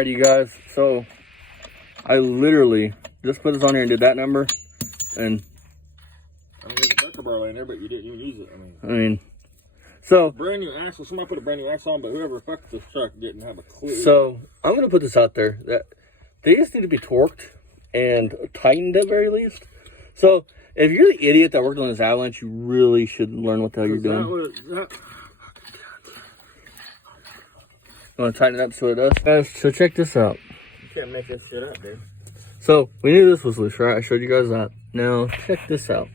Alright, you guys, so I literally just put this on here and did that number, and I mean, there's a breaker bar in there, but you didn't even use it. I mean, so brand new axle. Somebody put a brand new axle on, but whoever fucked this truck didn't have a clue. So I'm gonna put this out there that they just need to be torqued and tightened at very least. So if you're the idiot that worked on this avalanche, you really should learn what the hell you're doing. You want to tighten it up so it does? Guys, so check this out. You can't make this shit up, dude. So we knew this was loose, right? I showed you guys that. Now check this out.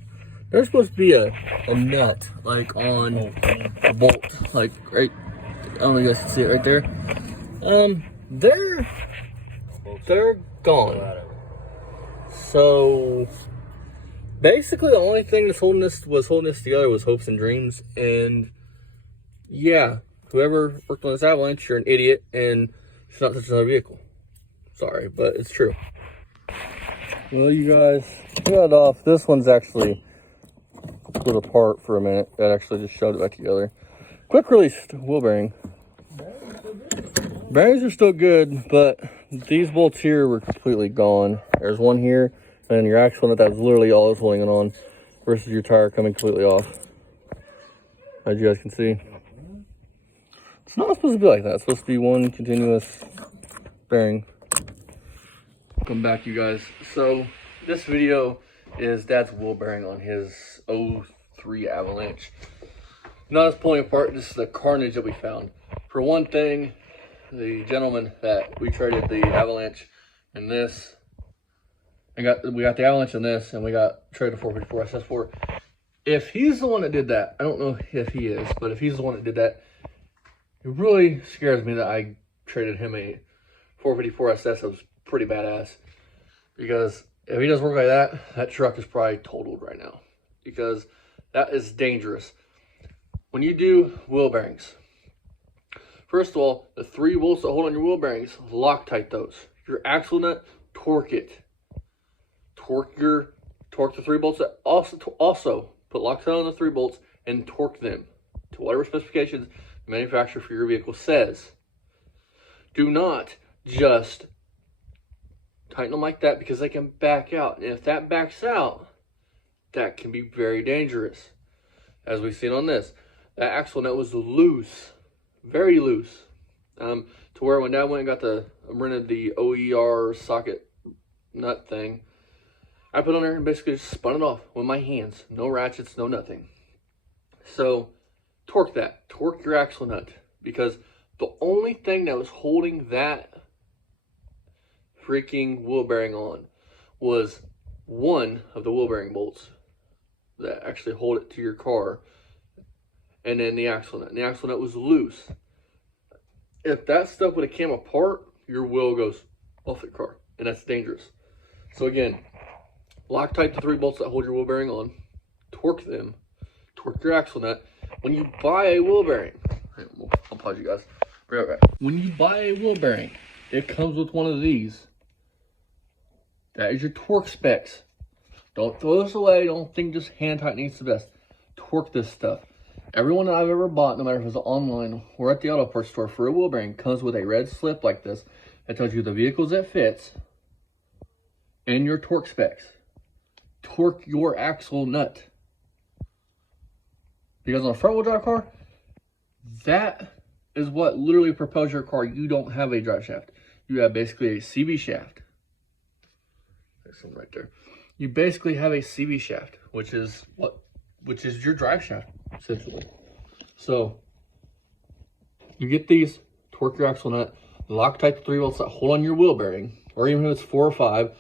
There's supposed to be a nut like on a bolt, like right. I don't know if you guys can see it right there. They're gone. So basically, the only thing that's holding this together was hopes and dreams. And yeah, whoever worked on this avalanche, you're an idiot, and it's not touch another vehicle. Sorry, but it's true. Well, you guys, cut off. This one's actually split apart for a minute. That actually just shoved it back together. Quick release wheel bearing. Bearings are still good, but these bolts here were completely gone. There's one here, and your axle nut, that was literally all I was holding it on, versus your tire coming completely off. As you guys can see. It's not supposed to be like that. It's supposed to be one continuous bearing. Welcome back, you guys. So this video is Dad's wheel bearing on his 03 Avalanche. Not as pulling apart, just the carnage that we found. For one thing, the gentleman that we traded the Avalanche and this, we got the Avalanche and this, and we got traded a 454 SS for. If he's the one that did that, I don't know if he is, but if he's the one that did that, it really scares me that I traded him a 454 SS that was pretty badass. Because if he does work like that, that truck is probably totaled right now. Because that is dangerous. When you do wheel bearings, first of all, the 3 bolts that hold on your wheel bearings, Loctite those. Your axle nut, torque it. Torque the 3 bolts that also put Loctite on the 3 bolts and torque them to whatever specifications the manufacturer for your vehicle says. Do not just tighten them like that, because they can back out. And if that backs out, that can be very dangerous. As we've seen on this, that axle nut was loose, very loose, to where when Dad went and rented the OER socket nut thing, I put on there and basically just spun it off with my hands. No ratchets, no nothing. So torque that. Torque your axle nut, because the only thing that was holding that freaking wheel bearing on was one of the wheel bearing bolts that actually hold it to your car, and then the axle nut. And the axle nut was loose. If that stuff would have came apart, your wheel goes off the car, and that's dangerous. So again, Loctite the 3 bolts that hold your wheel bearing on, torque them, torque your axle nut. When you buy a wheel bearing, I'll pause you guys. Be right back. When you buy a wheel bearing, it comes with one of these. That is your torque specs. Don't throw this away. Don't think just hand tightening is the best. Torque this stuff. Everyone that I've ever bought, no matter if it's online or at the auto parts store, for a wheel bearing comes with a red slip like this that tells you the vehicles that fits and your torque specs. Torque your axle nut. Because on a front wheel drive car, that is what literally propels your car. You don't have a drive shaft. You have basically a CV shaft. There's some right there. You basically have a CV shaft, which is your drive shaft, essentially. So you get these, torque your axle nut, Loctite the 3 bolts that hold on your wheel bearing, or even if it's 4 or 5,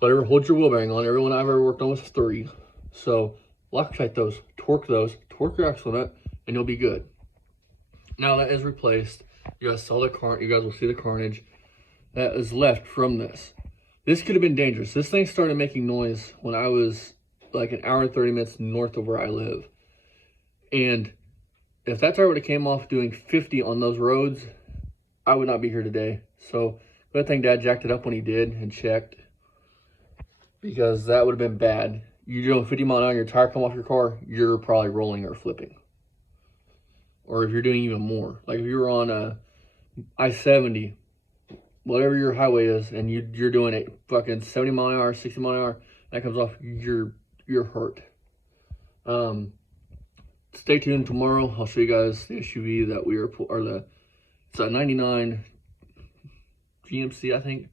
whatever holds your wheel bearing on. Everyone I've ever worked on was 3. So Loctite those, torque your axle nut, and you'll be good. Now that is replaced. You guys saw you guys will see the carnage that is left from this. This could have been dangerous. This thing started making noise when I was like an hour and 30 minutes north of where I live. And if that tire would have came off doing 50 on those roads, I would not be here today. So good thing Dad jacked it up when he did and checked, because that would have been bad. You go 50 miles an hour and your tire come off your car, you're probably rolling or flipping. Or if you're doing even more, like if you were on a I-70 whatever your highway is, and you're doing it fucking 70 mile an hour, 60 mile an hour, that comes off, you're hurt. Stay tuned tomorrow. I'll show you guys the SUV that we are, it's a 99 GMC, I think,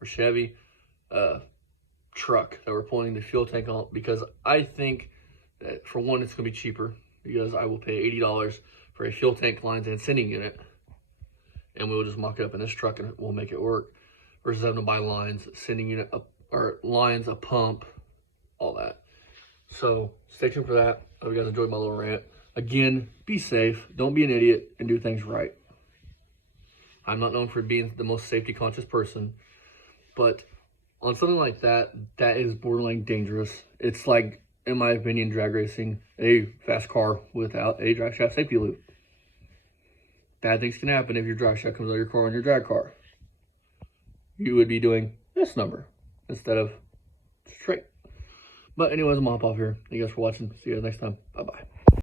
or Chevy truck that we're pulling the fuel tank on, because I think that, for one, it's going to be cheaper, because I will pay $80 for a fuel tank, lines, and sending unit, and we'll just mock it up in this truck and we'll make it work, versus having to buy lines, sending unit, or lines, a pump, all that. So stay tuned for that. I hope you guys enjoyed my little rant. Again, be safe, don't be an idiot, and do things right. I'm not known for being the most safety conscious person, but on something like that, that is borderline dangerous. It's like, in my opinion, drag racing a fast car without a drive shaft safety loop. Bad things can happen if your drive shaft comes out of your car on your drag car. You would be doing this number instead of straight. But anyways, I'm gonna hop off here. Thank you guys for watching. See you guys next time. Bye-bye.